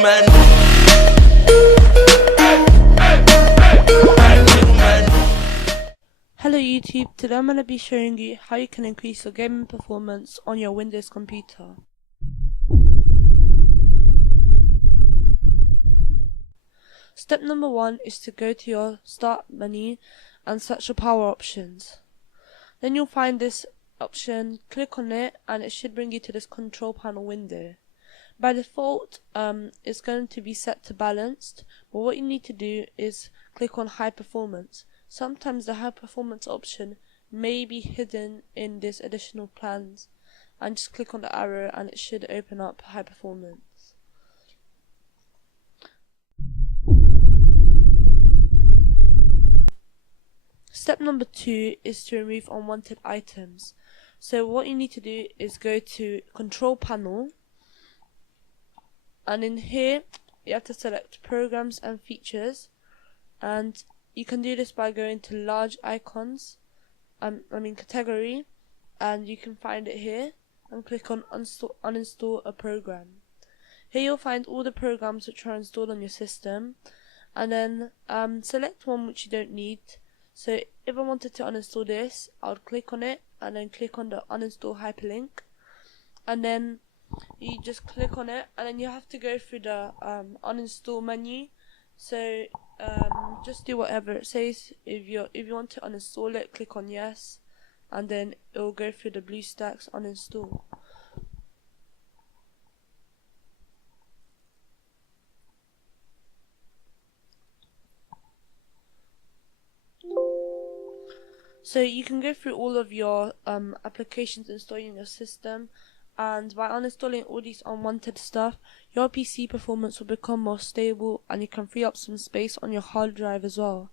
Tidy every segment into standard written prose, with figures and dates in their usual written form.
Hello YouTube, today I'm going to be showing you how you can increase your gaming performance on your Windows computer. Step number 1 is to go to your start menu and search for power options. Then you'll find this option, click on it and it should bring you to this control panel window. By default it's going to be set to balanced, but what you need to do is click on high performance. Sometimes the high performance option may be hidden in this additional plans, and just click on the arrow and it should open up high performance. Step number 2 is to remove unwanted items. So what you need to do is go to control panel, and in here you have to select programs and features, and you can do this by going to large icons, category, and you can find it here and click on uninstall a program. Here you'll find all the programs which are installed on your system, and then select one which you don't need. So if I wanted to uninstall this, I would click on it and then click on the uninstall hyperlink, and then you just click on it, and then you have to go through the uninstall menu. So just do whatever it says. If you want to uninstall it, click on yes, and then it will go through the blue stacks uninstall. So you can go through all of your applications installed in your system, and by uninstalling all these unwanted stuff, your PC performance will become more stable and you can free up some space on your hard drive as well.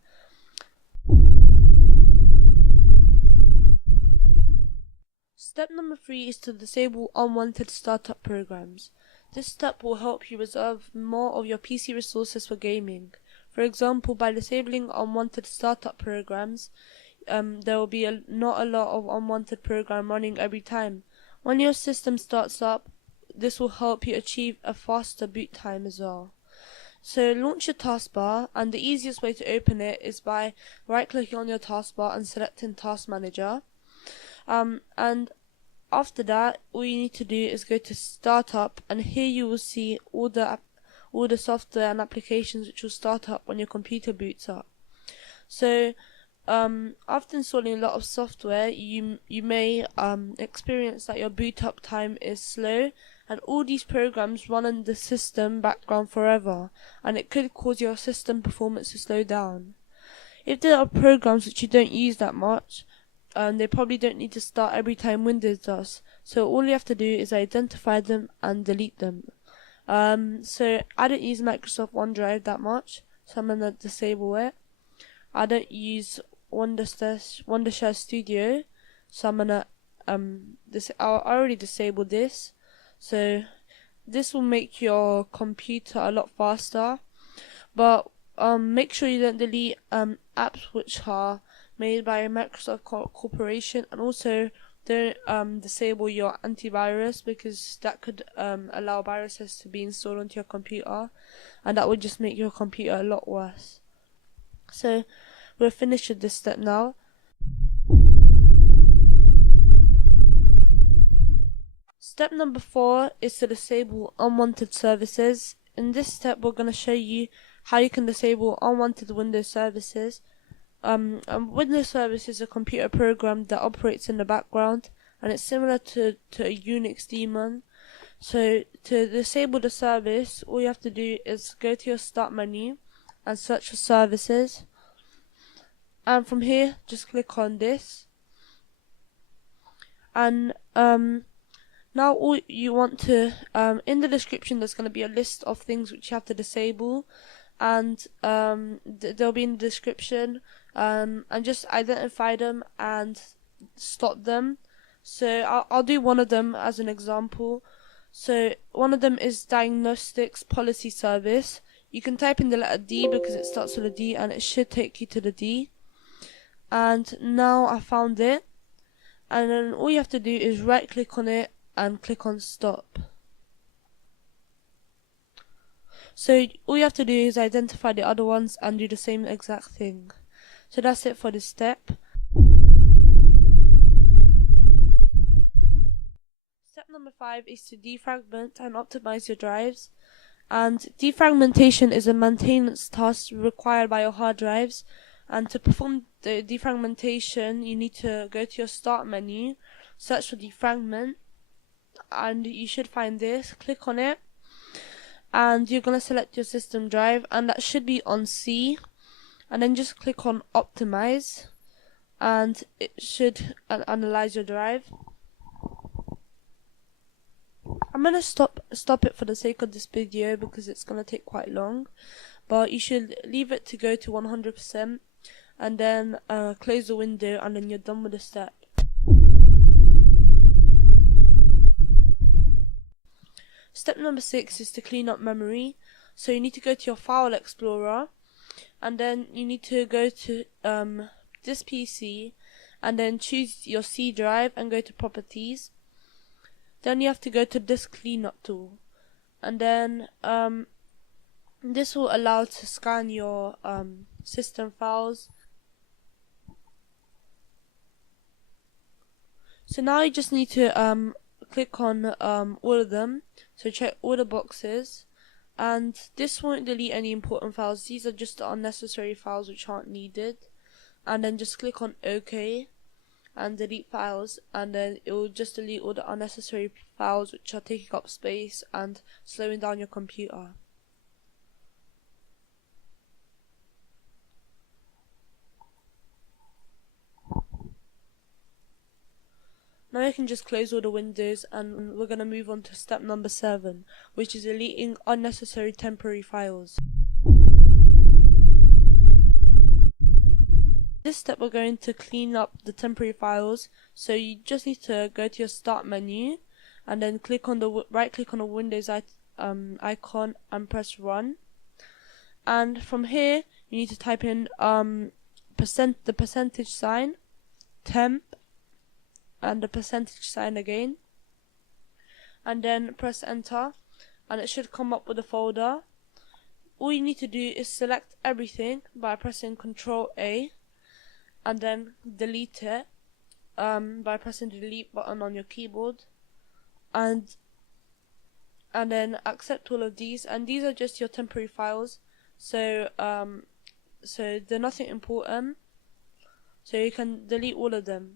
Step number 3 is to disable unwanted startup programs. This step will help you reserve more of your PC resources for gaming. For example, by disabling unwanted startup programs, there will be not a lot of unwanted program running every time. When your system starts up, this will help you achieve a faster boot time as well. So launch your taskbar, and the easiest way to open it is by right clicking on your taskbar and selecting Task Manager. And after that, all you need to do is go to Startup, and here you will see all the software and applications which will start up when your computer boots up. So after installing a lot of software, you may experience that your boot up time is slow, and all these programs run in the system background forever, and it could cause your system performance to slow down. If there are programs which you don't use that much, they probably don't need to start every time Windows does, so all you have to do is identify them and delete them. So I don't use Microsoft OneDrive that much, so I'm going to disable it. I don't use Wondershare Studio, so I'm gonna I already disabled this, so this will make your computer a lot faster. But make sure you don't delete apps which are made by Microsoft Corporation, and also don't disable your antivirus, because that could allow viruses to be installed onto your computer, and that would just make your computer a lot worse. So we're finished with this step now. Step number 4 is to disable unwanted services. In this step, we're going to show you how you can disable unwanted Windows services. Windows service is a computer program that operates in the background, and it's similar to a Unix daemon. So to disable the service, all you have to do is go to your start menu and search for services. And from here, just click on this, and now all you want to, in the description there's going to be a list of things which you have to disable, and they'll be in the description, and just identify them and stop them. So I'll do one of them as an example. So one of them is Diagnostic's policy service. You can type in the letter D because it starts with a D, and it should take you to the D. And now I found it, and then all you have to do is right click on it and click on stop. So all you have to do is identify the other ones and do the same exact thing. So that's it for this step. Step number 5 is to defragment and optimize your drives. And defragmentation is a maintenance task required by your hard drives. And to perform the defragmentation, you need to go to your start menu, search for defragment, and you should find this. Click on it, and you're going to select your system drive, and that should be on C. And then just click on optimize, and it should analyze your drive. I'm gonna stop it for the sake of this video because it's gonna take quite long, but you should leave it to go to 100% and then close the window, and then you're done with the step. Step number 6 is to clean up memory. So you need to go to your file explorer, and then you need to go to this PC, and then choose your C drive and go to properties. Then you have to go to this cleanup tool, and then this will allow to scan your system files. So now you just need to click on all of them, so check all the boxes, and this won't delete any important files. These are just the unnecessary files which aren't needed, and then just click on OK and delete files, and then it will just delete all the unnecessary files which are taking up space and slowing down your computer. Now you can just close all the windows, and we're going to move on to step number 7, which is deleting unnecessary temporary files. This step we're going to clean up the temporary files, so you just need to go to your start menu and then click on the right click on the Windows icon and press run, and from here you need to type in the percentage sign, temp, and the percentage sign again, and then press enter, and it should come up with a folder. All you need to do is select everything by pressing Ctrl A, and then delete it by pressing the delete button on your keyboard, and then accept all of these. And these are just your temporary files, so they're nothing important, so you can delete all of them.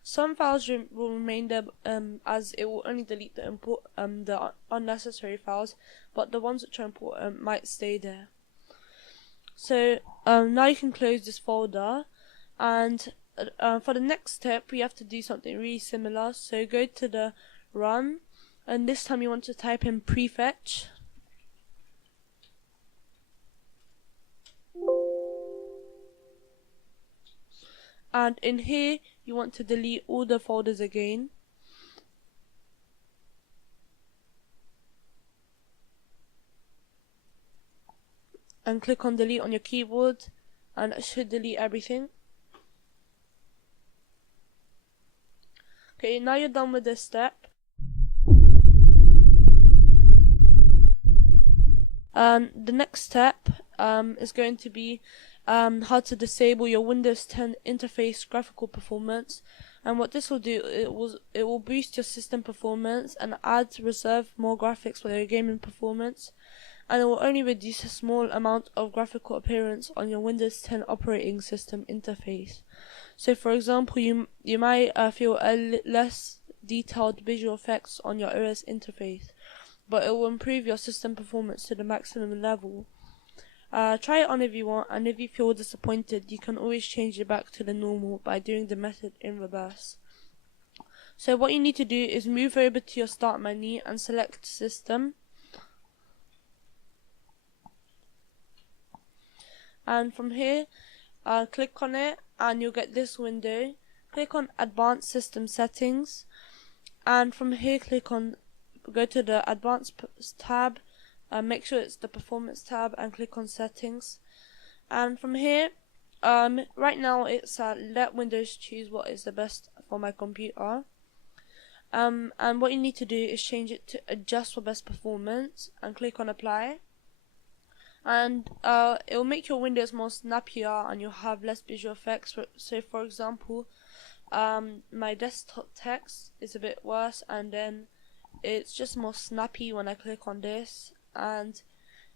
Some files will remain there as it will only delete the unnecessary files, but the ones which are important might stay there. So now you can close this folder, and for the next step we have to do something really similar. So go to the run, and this time you want to type in prefetch. And in here you want to delete all the folders again. And click on delete on your keyboard, and it should delete everything. Okay, now you're done with this step. The next step is going to be how to disable your Windows 10 interface graphical performance. And what this will do, it will boost your system performance and reserve more graphics for your gaming performance, and it will only reduce a small amount of graphical appearance on your Windows 10 operating system interface. So for example, you might feel less detailed visual effects on your OS interface, but it will improve your system performance to the maximum level. Try it on if you want, and if you feel disappointed, you can always change it back to the normal by doing the method in reverse. So what you need to do is move over to your start menu and select system, and from here click on it and you'll get this window. Click on advanced system settings, and from here go to the advanced tab make sure it's the performance tab and click on settings. And from here, right now it's let Windows choose what is the best for my computer. And what you need to do is change it to adjust for best performance and click on apply. And it will make your windows more snappier and you'll have less visual effects. So for example, my desktop text is a bit worse, and then it's just more snappy when I click on this. And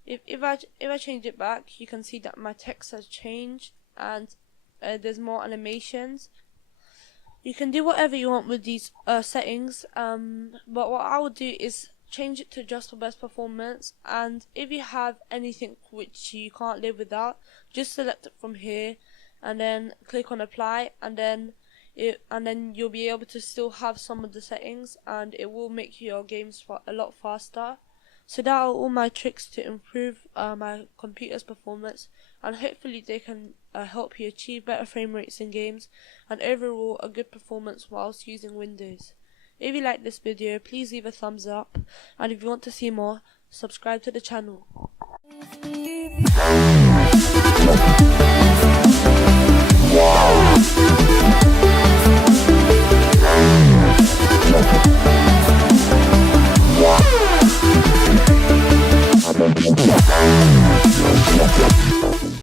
if I change it back, you can see that my text has changed and there's more animations. You can do whatever you want with these settings, but what I would do is change it to adjust for best performance. And if you have anything which you can't live without, just select it from here and then click on apply, and then you'll be able to still have some of the settings, and it will make your games a lot faster. So that are all my tricks to improve my computer's performance, and hopefully they can help you achieve better frame rates in games and overall a good performance whilst using Windows. If you like this video, please leave a thumbs up, and if you want to see more, subscribe to the channel.